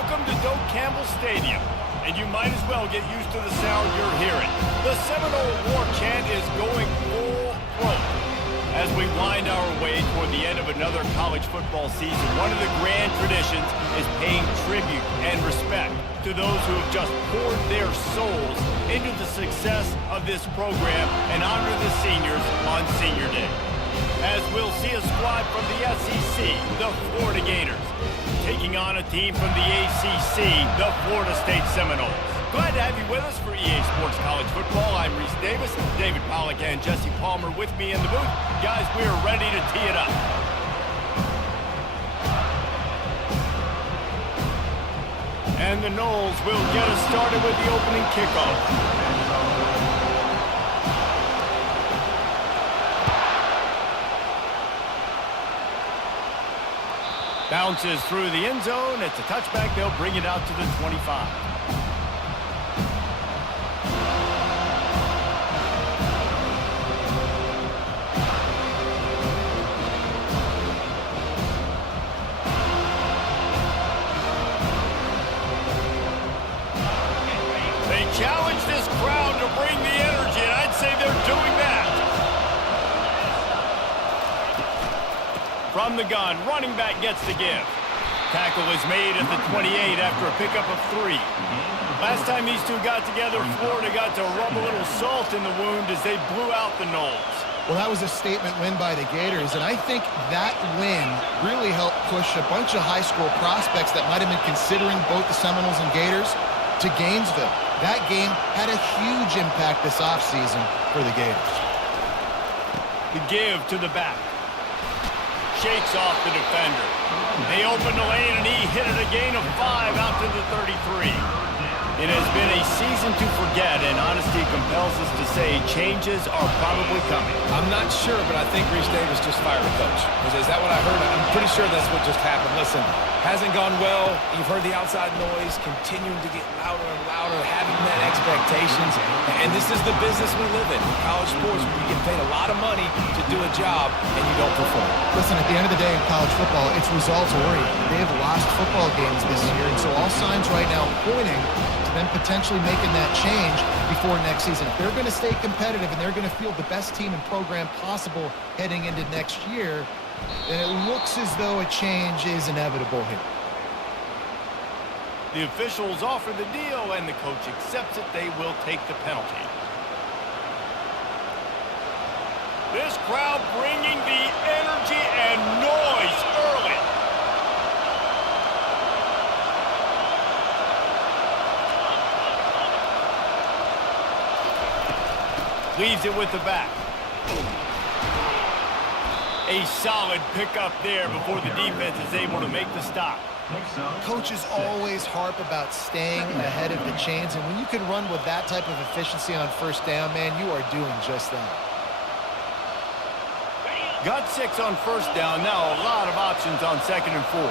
Welcome to Doak Campbell Stadium, and you might as well get used to the sound you're hearing. The Seminole War Chant is going full throat. As we wind our way toward the end of another college football season, one of the grand traditions is paying tribute and respect to those who have just poured their souls into the success of this program and honor the seniors on Senior Day. As we'll see a squad from the SEC, the Florida Gators, taking on a team from the ACC, the Florida State Seminoles. Glad to have you with us for EA Sports College Football. I'm Reese Davis, David Pollack and Jesse Palmer with me in the booth. Guys, we are ready to tee it up. And the Noles will get us started with the opening kickoff. Bounces through the end zone. It's a touchback. They'll bring it out to the 25. They challenge this crowd to bring the energy, and I'd say they're doing that. From the gun, running back gets the give. Tackle is made at the 28 after a pickup of 3. Last time these two got together, Florida got to rub a little salt in the wound as they blew out the Noles. Well, that was a statement win by the Gators, and I think that win really helped push a bunch of high school prospects that might have been considering both the Seminoles and Gators to Gainesville. That game had a huge impact this offseason for the Gators. The give to the back. Shakes off the defender. They open the lane, and he hit it a gain of 5 out to the 33. It has been a season to forget, and honesty compels us to say changes are probably coming. I'm not sure, but I think Reese Davis just fired a coach. Is that what I heard? I'm pretty sure that's what just happened. Listen, hasn't gone well. You've heard the outside noise continuing to get louder and louder, having that expectations. And this is the business we live in college sports, where you get paid a lot of money to do a job and you don't perform. Listen, at the end of the day in college football, it's results-oriented. They have lost football games this year, and so all signs right now pointing to them potentially making that change before next season. If they're going to stay competitive and they're going to field the best team and program possible heading into next year, then it looks as though a change is inevitable here. The officials offer the deal, and the coach accepts it. They will take the penalty. This crowd bringing the energy and noise early. Leaves it with the back. A solid pickup there before the defense is able to make the stop. Coaches always harp about staying ahead of the chains, and when you can run with that type of efficiency on first down, man, you are doing just that. Got 6 on first down. Now a lot of options on 2nd and 4.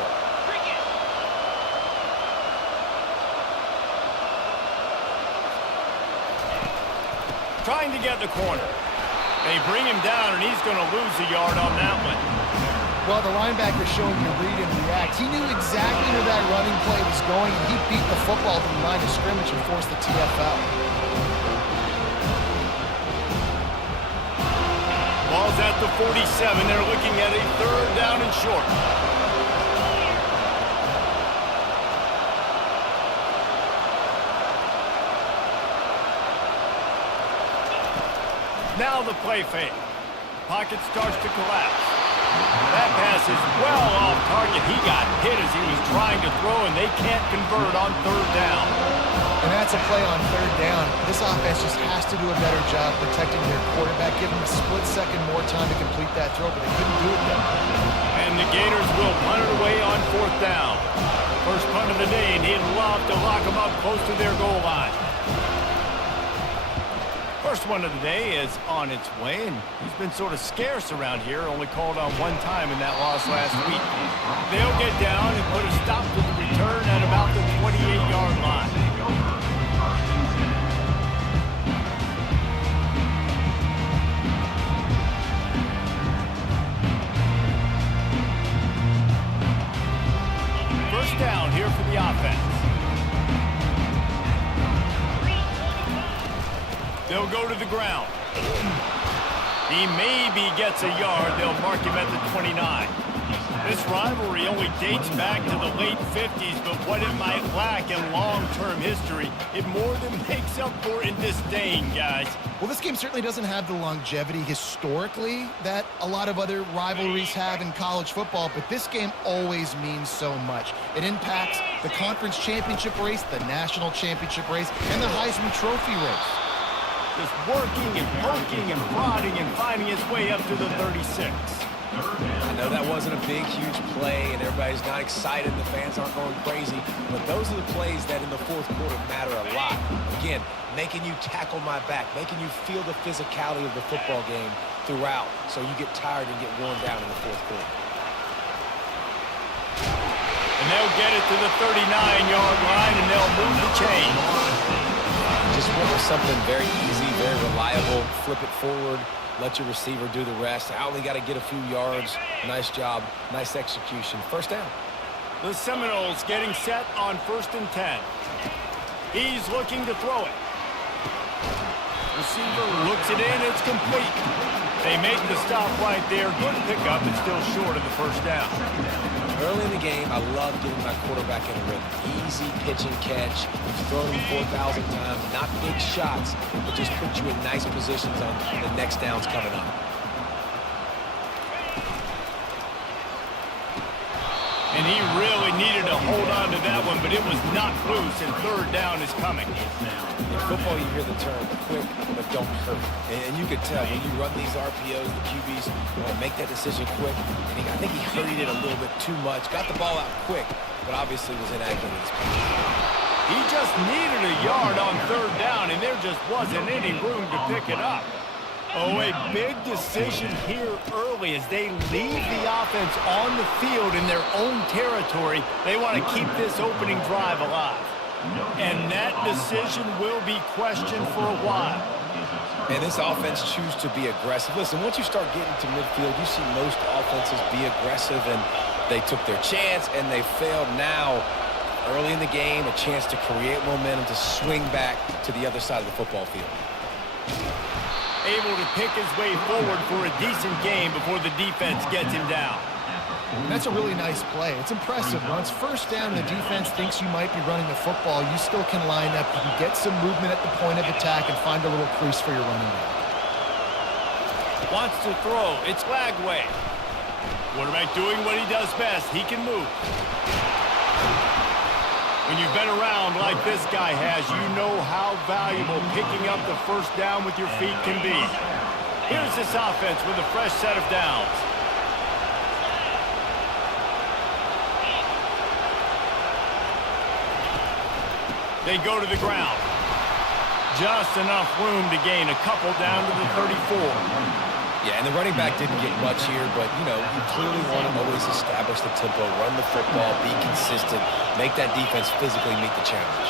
Trying to get the corner. They bring him down, and he's going to lose a yard on that one. Well, the linebacker showing you read and react. He knew exactly where that running play was going, and he beat the football to the line of scrimmage and forced the TFL. Ball's at the 47. They're looking at a 3rd down and short. Now the play fake. Pocket starts to collapse. That pass is well off target. He got hit as he was trying to throw, and they can't convert on 3rd down. And that's a play on 3rd down. This offense just has to do a better job protecting their quarterback, give him a split second more time to complete that throw, but they couldn't do it then. And the Gators will punt it away on 4th down. First punt of the day, and he'd love to lock them up close to their goal line. First one of the day is on its way, and he's been sort of scarce around here, only called on 1 time in that loss last week. They'll get down and put a stop to the return at about the 28-yard line. First down here for the offense. They'll go to the ground. He maybe gets a yard. They'll mark him at the 29. This rivalry only dates back to the late 50s, but what it might lack in long-term history, it more than makes up for in disdain, guys. Well, this game certainly doesn't have the longevity historically that a lot of other rivalries have in college football, but this game always means so much. It impacts the conference championship race, the national championship race, and the Heisman Trophy race. Just working and poking and prodding and finding his way up to the 36. I know that wasn't a big, huge play, and everybody's not excited, the fans aren't going crazy, but those are the plays that in the fourth quarter matter a lot. Again, making you tackle my back, making you feel the physicality of the football game throughout, so you get tired and get worn down in the fourth quarter. And they'll get it to the 39-yard line, and they'll move the chain. Just went with something very easy, very reliable, flip it forward, let your receiver do the rest. I only got to get a few yards. Nice job, nice execution. First down. The Seminoles getting set on 1st and 10. He's looking to throw it. Receiver looks it in, it's complete. They make the stop right there. Good pickup, it's still short of the first down. Early in the game, I love getting my quarterback in a rhythm. Easy pitch and catch. We've thrown him 4,000 times. Not big shots, but just put you in nice positions on the next downs coming up. And he really needed to hold on to that one, but it was not loose, and 3rd down is coming. In football, you hear the term quick, but don't hurt. And you could tell when you run these RPOs, the QBs want to make that decision quick. And I think he hurried it a little bit too much. Got the ball out quick, but obviously was inaccurate in his play. He just needed a yard on 3rd down, and there just wasn't any room to pick it up. Oh, a big decision here early as they leave the offense on the field in their own territory. They want to keep this opening drive alive. And that decision will be questioned for a while. And this offense choose to be aggressive. Listen, once you start getting to midfield, you see most offenses be aggressive, and they took their chance, and they failed. Now, early in the game, a chance to create momentum, to swing back to the other side of the football field. Able to pick his way forward for a decent game before the defense gets him down. That's a really nice play. It's impressive. Once 1st down, the defense thinks you might be running the football. You still can line up. You can get some movement at the point of attack and find a little crease for your running back. Wants to throw. It's Lagway. Quarterback doing what he does best. He can move. When you've been around like this guy has, you know how valuable picking up the 1st down with your feet can be. Here's this offense with a fresh set of downs. They go to the ground. Just enough room to gain a couple down to the 34. Yeah, and the running back didn't get much here, but, you know, you clearly want to always establish the tempo, run the football, be consistent, make that defense physically meet the challenge.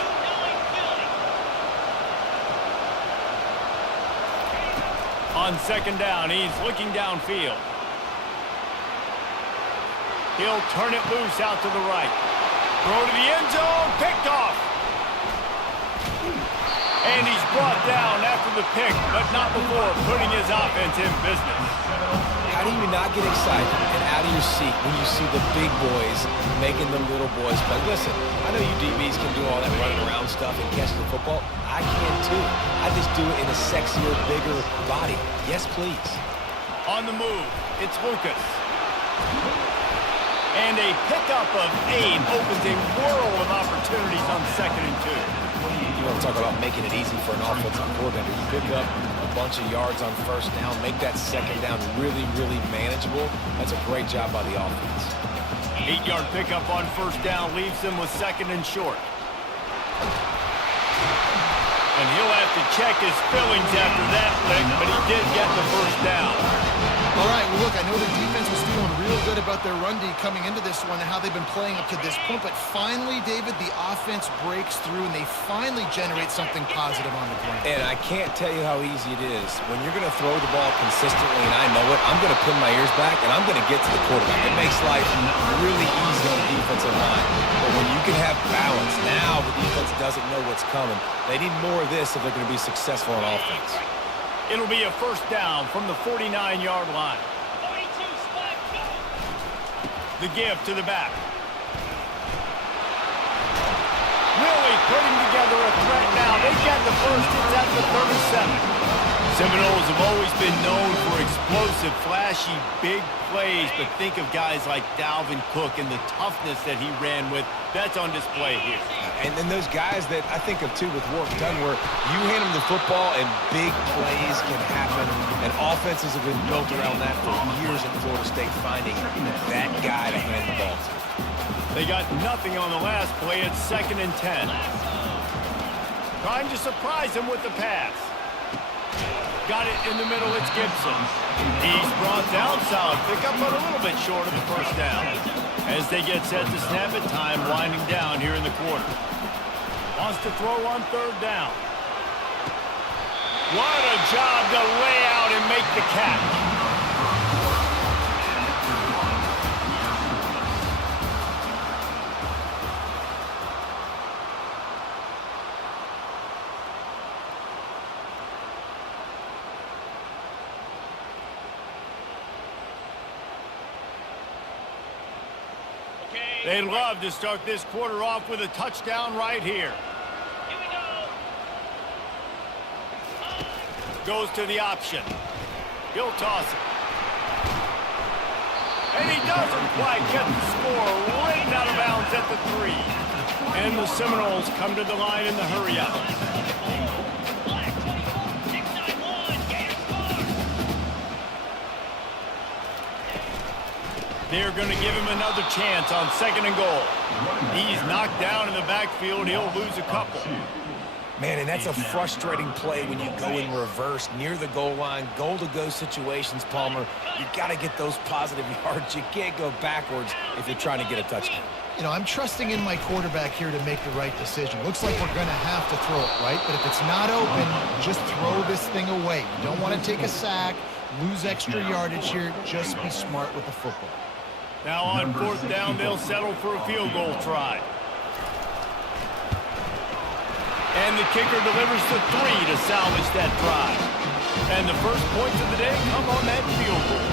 On 2nd down, he's looking downfield. He'll turn it loose out to the right. Throw to the end zone, picked off. And he's brought down after the pick, but not before putting his offense in business. How do you not get excited and out of your seat when you see the big boys making the little boys play? Listen, I know you DBs can do all that running around stuff and catch the football. I can too. I just do it in a sexier, bigger body. Yes, please. On the move, it's Lucas. And a pickup of 8 opens a world of opportunities on 2nd and 2. You want to talk about making it easy for an offensive coordinator. You pick up a bunch of yards on 1st down, make that 2nd down really, really manageable. That's a great job by the offense. 8-yard pickup on 1st down leaves them with 2nd and short. And he'll have to check his fillings after that lick, but he did get the 1st down. All right, well, look, I know the defense was feeling really real good about their run D coming into this one and how they've been playing up to this point. But finally, David, the offense breaks through and they finally generate something positive on the ground. And I can't tell you how easy it is. When you're going to throw the ball consistently, and I know it, I'm going to pin my ears back and I'm going to get to the quarterback. It makes life really easy on the defensive line. But when you can have balance, now the defense doesn't know what's coming. They need more of this if they're going to be successful on offense. It'll be a first down from the 49-yard line. The give to the back. Really putting together a threat now. They get the first. It's at the 37. Seminoles have always been known for explosive, flashy, big plays, but think of guys like Dalvin Cook and the toughness that he ran with. That's on display here. And then those guys that I think of, too, with Warren Dunn, where you hand them the football and big plays can happen, and offenses have been built around that for years in Florida State, finding that guy to hand the ball to. They got nothing on the last play. It's 2nd and 10. Trying to surprise him with the pass. Got it in the middle. It's Gibson. He's brought down. Solid pickup, but a little bit short of the first down. As they get set to snap it, time winding down here in the quarter. Wants to throw on 3rd down. What a job to lay out and make the catch. They'd love to start this quarter off with a touchdown right here. Goes to the option. He'll toss it. And he doesn't quite get the score. Right out of bounds at the 3. And the Seminoles come to the line in the hurry-up. They're going to give him another chance on 2nd and goal. He's knocked down in the backfield. He'll lose a couple. Man, and that's a frustrating play when you go in reverse near the goal line, goal-to-go situations, Palmer. You got to get those positive yards. You can't go backwards if you're trying to get a touchdown. You know, I'm trusting in my quarterback here to make the right decision. Looks like we're going to have to throw it, right? But if it's not open, just throw this thing away. You don't want to take a sack, lose extra yardage here. Just be smart with the football. Now on 4th down, they'll settle for a field goal try. And the kicker delivers the 3 to salvage that drive. And the first points of the day come on that field goal.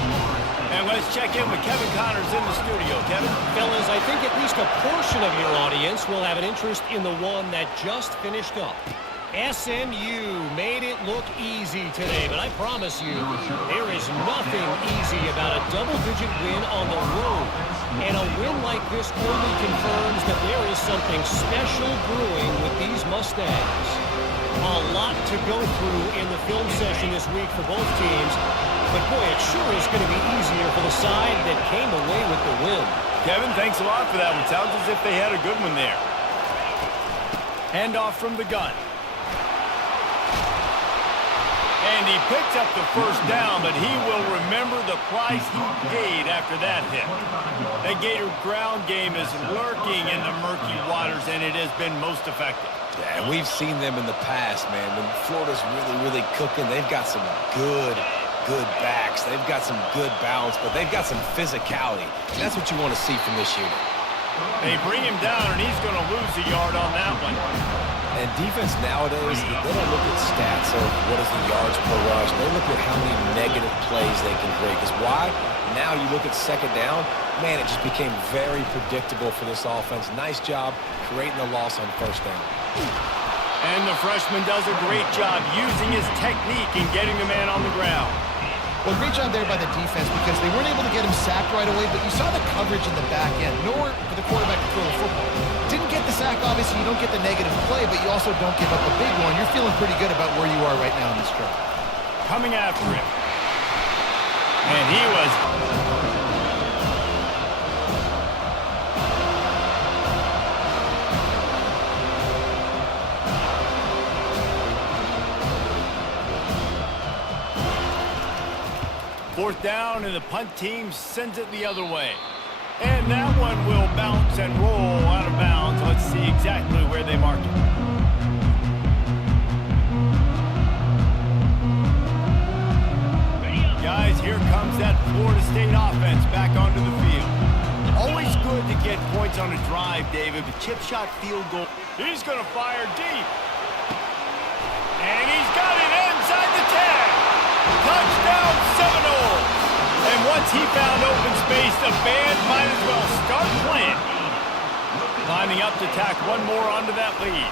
And let's check in with Kevin Connors in the studio. Kevin? Fellas, I think at least a portion of your audience will have an interest in the one that just finished up. SMU made it look easy today, but I promise you, there is nothing easy about a double-digit win on the road. And a win like this only confirms that there is something special brewing with these Mustangs. A lot to go through in the film session this week for both teams, but boy, it sure is going to be easier for the side that came away with the win. Kevin, thanks a lot for that one. Sounds as if they had a good one there. Handoff from the gun. And he picks up the first down, but he will remember the price he paid after that hit. That Gator ground game is lurking in the murky waters, and it has been most effective. Yeah, and we've seen them in the past, man. When Florida's really cooking, they've got some good backs. They've got some good balance, but they've got some physicality. And that's what you want to see from this unit. They bring him down, and he's going to lose a yard on that one. And defense nowadays, they don't look at stats of what is the yards per rush. They look at how many negative plays they can create. Because why? Now you look at 2nd down, man, it just became very predictable for this offense. Nice job creating the loss on 1st down. And the freshman does a great job using his technique and getting the man on the ground. Well, great job there by the defense because they weren't able to get him sacked right away, but you saw the coverage in the back end. Nowhere for the quarterback to throw the football. Didn't get the sack, obviously. You don't get the negative play, but you also don't give up a big one. You're feeling pretty good about where you are right now in this drive. Coming after him. And he was... Fourth down, and the punt team sends it the other way. And that one will bounce and roll out of bounds. Let's see exactly where they mark it. Guys, here comes that Florida State offense back onto the field. Always good to get points on a drive, David, but chip shot field goal. He's going to fire deep. And he's got it inside the 10. Touchdown Seminoles. And once he found open space, the band might as well start playing. Lining up to tack one more onto that lead.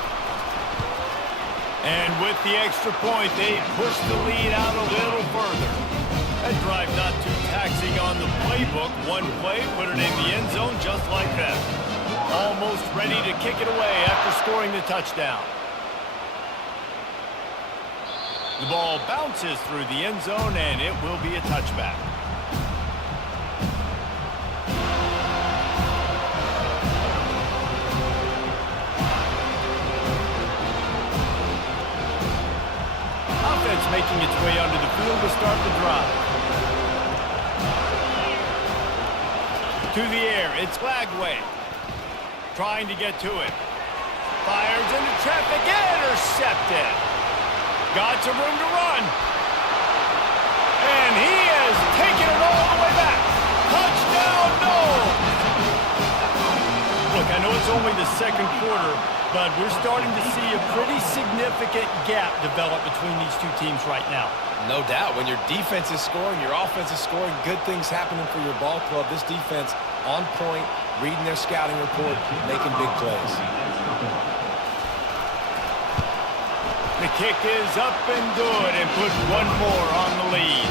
And with the extra point, they push the lead out a little further. That drive not too taxing on the playbook. One play, put it in the end zone just like that. Almost ready to kick it away after scoring the touchdown. The ball bounces through the end zone, and it will be a touchback. Offense making its way onto the field to start the drive. To the air, it's Lagway. Trying to get to it. Fires into traffic, intercepted. Got some room to run. And he has taken it all the way back. Touchdown, Noles! Look, I know it's only the second quarter, but we're starting to see a pretty significant gap develop between these two teams right now. No doubt. When your defense is scoring, your offense is scoring, good things happening for your ball club. This defense on point, reading their scouting report, making big plays. The kick is up and good and put one more on the lead.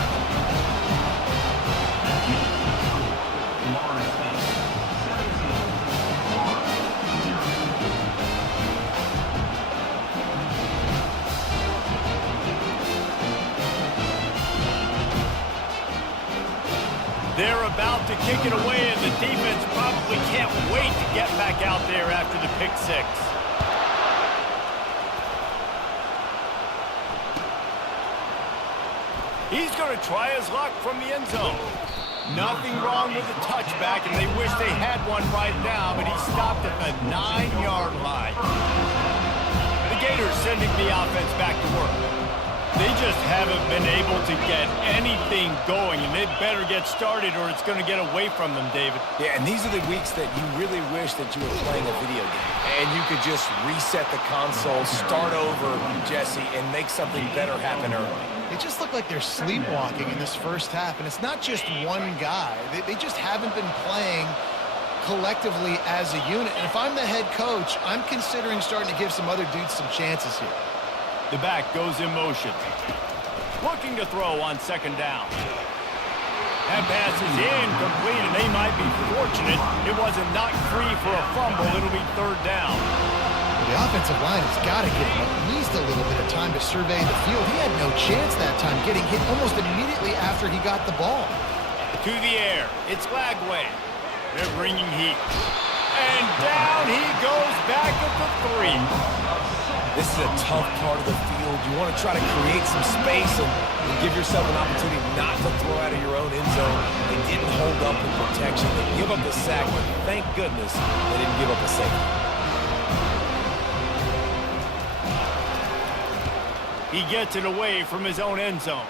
They're about to kick it away, and the defense probably can't wait to get back out there after the pick six. He's going to try his luck from the end zone. Nothing wrong with the touchback, and they wish they had one right now, but he stopped at the 9-yard line. The Gators sending the offense back to work. They just haven't been able to get anything going, and they better get started or it's going to get away from them, David. Yeah, and these are the weeks that you really wish that you were playing a video game. And you could just reset the console, start over, Jesse, and make something better happen early. It just looked like they're sleepwalking in this first half, and it's not just one guy. They just haven't been playing collectively as a unit. And if I'm the head coach, I'm considering starting to give some other dudes some chances here. The back goes in motion. Looking to throw on second down. That pass is incomplete, and they might be fortunate it wasn't knocked free for a fumble. It'll be third down. Well, the offensive line has got to get him at least a little bit of time to survey the field. He had no chance that time, getting hit almost immediately after he got the ball. To the air, it's Lagway. They're bringing heat. And down he goes back at the 3. This is a tough part of the field. You want to try to create some space and give yourself an opportunity not to throw out of your own end zone. They didn't hold up in protection. They give up the sack, but thank goodness they didn't give up a safety. He gets it away from his own end zone.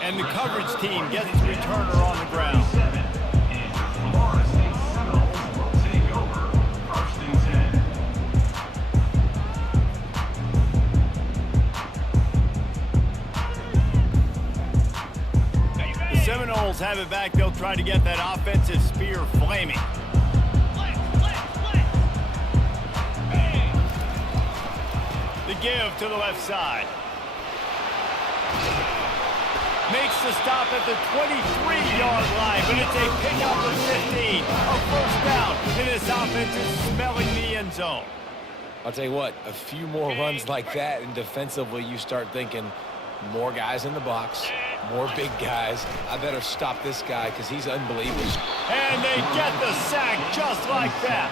And the coverage team gets the returner on the ground. Seminoles have it back. They'll try to get that offensive spear flaming. The give to the left side. Makes the stop at the 23-yard line, but it's a pickup of 15. A first down, and this offense is smelling the end zone. I'll tell you what, a few more runs like that, and defensively you start thinking, more guys in the box, more big guys. I better stop this guy because he's unbelievable. And they get the sack just like that.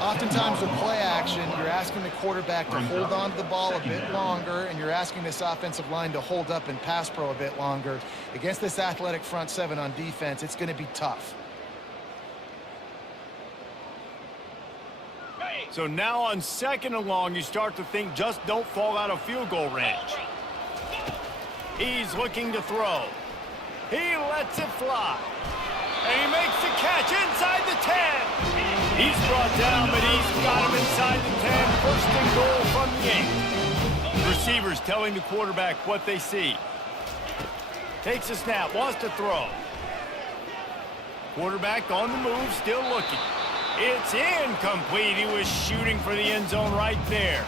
Oftentimes with play action, you're asking the quarterback to hold on to the ball a bit longer, and you're asking this offensive line to hold up in pass pro a bit longer. Against this athletic front seven on defense, it's going to be tough. So now on 2nd and long, you start to think just don't fall out of field goal range. He's looking to throw. He lets it fly. And he makes the catch inside the 10. He's brought down, but he's got him inside the 10. 1st and goal from the 8. Receivers telling the quarterback what they see. Takes a snap, wants to throw. Quarterback on the move, still looking. It's incomplete. He was shooting for the end zone right there.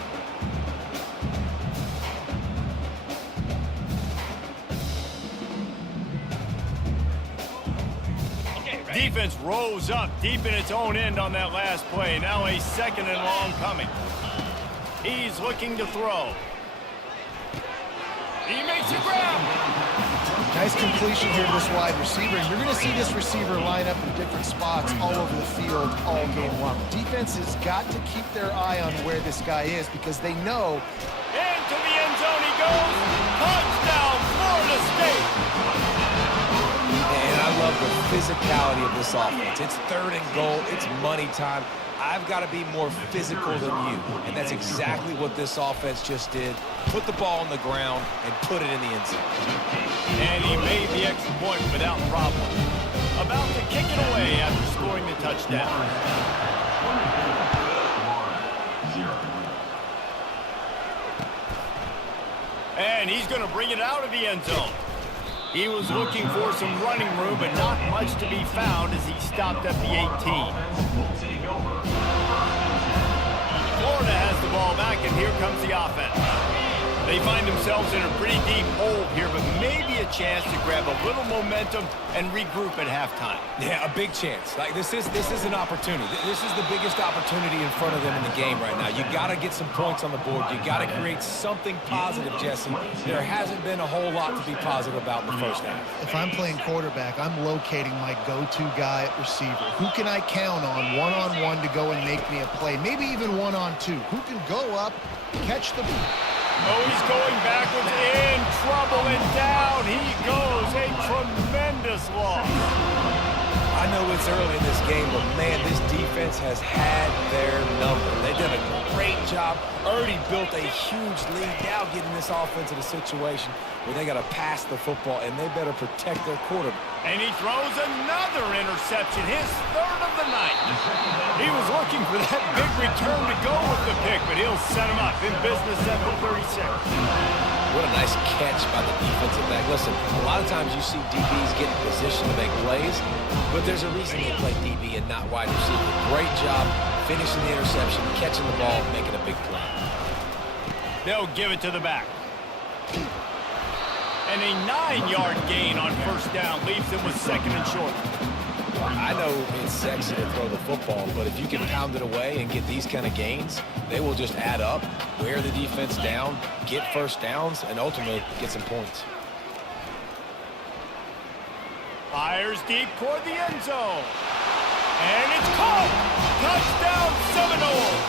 Defense rose up deep in its own end on that last play. Now a 2nd and long coming. He's looking to throw. He makes a grab. Nice completion here to this wide receiver. And you're going to see this receiver line up in different spots all over the field all game long. Defense has got to keep their eye on where this guy is because they know. Into the end zone he goes. Touchdown, Florida State. And I love the physicality of this offense. It's 3rd and goal. It's money time. I've got to be more physical than you. And that's exactly what this offense just did. Put the ball on the ground and put it in the end zone. And he made the extra point without problem. About to kick it away after scoring the touchdown. And he's going to bring it out of the end zone. He was looking for some running room, but not much to be found as he stopped at the 18. Florida has the ball back, and here comes the offense. They find themselves in a pretty deep hole here, but maybe a chance to grab a little momentum and regroup at halftime. Yeah, a big chance. Like this is an opportunity. This is the biggest opportunity in front of them in the game right now. You got to get some points on the board. You got to create something positive, Jesse. There hasn't been a whole lot to be positive about in the first half. If I'm playing quarterback, I'm locating my go-to guy at receiver. Who can I count on one-on-one to go and make me a play? Maybe even one-on-two. Who can go up, catch the... Oh, he's going backwards, in trouble, and down he goes. A tremendous loss. I know it's early in this game, but man, this defense has had their number. They did a great job, already built a huge lead, now getting this offense in a situation where they got to pass the football, and they better protect their quarterback. And he throws another interception, his 3rd of the night. He was looking for that big return to go with the pick, but he'll set him up in business at the 36. What a nice catch by the defensive back. Listen, a lot of times you see DBs get in position to make plays, but there's a reason they play DB and not wide receiver. Great job finishing the interception, catching the ball, making a big play. They'll give it to the back. And a 9-yard gain on 1st down leaves them with 2nd and short. I know it's sexy to throw the football, but if you can pound it away and get these kind of gains, they will just add up, wear the defense down, get 1st downs, and ultimately get some points. Fires deep toward the end zone. And it's caught! Touchdown Seminoles!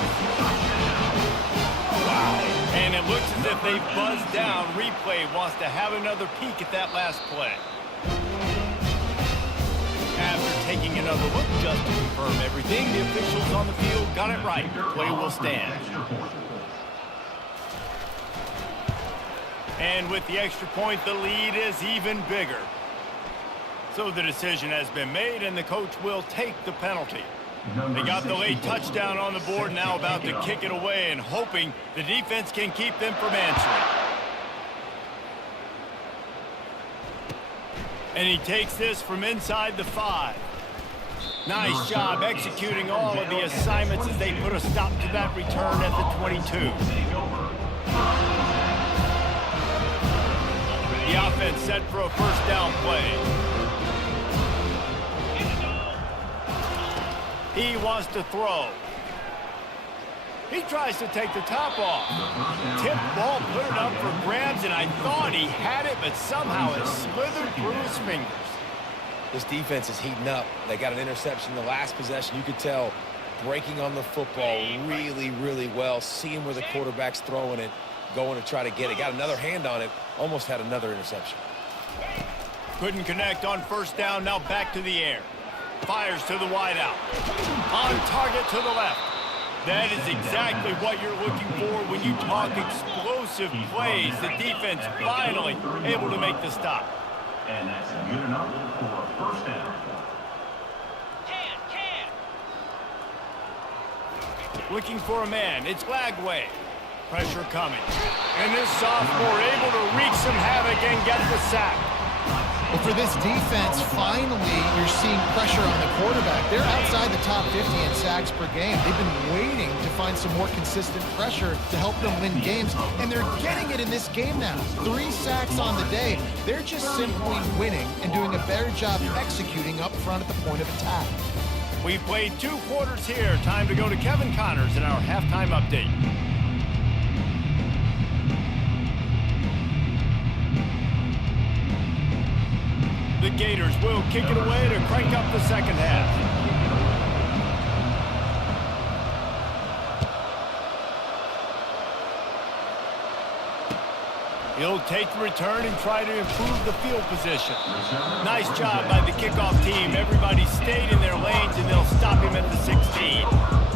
Wow. And it looks as if they've buzzed down. Replay wants to have another peek at that last play. After taking another look just to confirm everything, the officials on the field got it right. Play will stand. And with the extra point, the lead is even bigger. So the decision has been made, and the coach will take the penalty. They got the late touchdown on the board, now about to kick it away and hoping the defense can keep them from answering. And he takes this from inside the 5. Nice job executing all of the assignments as they put a stop to that return at the 22. The offense set for a 1st down play. He wants to throw. He tries to take the top off. Tipped ball, put it up for grabs, and I thought he had it, but somehow it slithered through his fingers. This defense is heating up. They got an interception in the last possession. You could tell breaking on the football really, really well, seeing where the quarterback's throwing it, going to try to get it. Got another hand on it, almost had another interception. Couldn't connect on first down, now back to the air. Fires to the wideout. On target to the left. That is exactly what you're looking for when you talk explosive plays. The defense finally able to make the stop. And that's good enough for a first down. Looking for a man. It's Lagway. Pressure coming. And this sophomore able to wreak some havoc and get the sack. Well, for this defense, finally, you're seeing pressure on the quarterback. They're outside the top 50 in sacks per game. They've been waiting to find some more consistent pressure to help them win games, and they're getting it in this game now. 3 sacks on the day. They're just simply winning and doing a better job executing up front at the point of attack. We've played 2 quarters here. Time to go to Kevin Connors in our halftime update. The Gators will kick it away to crank up the second half. He'll take the return and try to improve the field position. Nice job by the kickoff team. Everybody stayed in their lanes, and they'll stop him at the 16.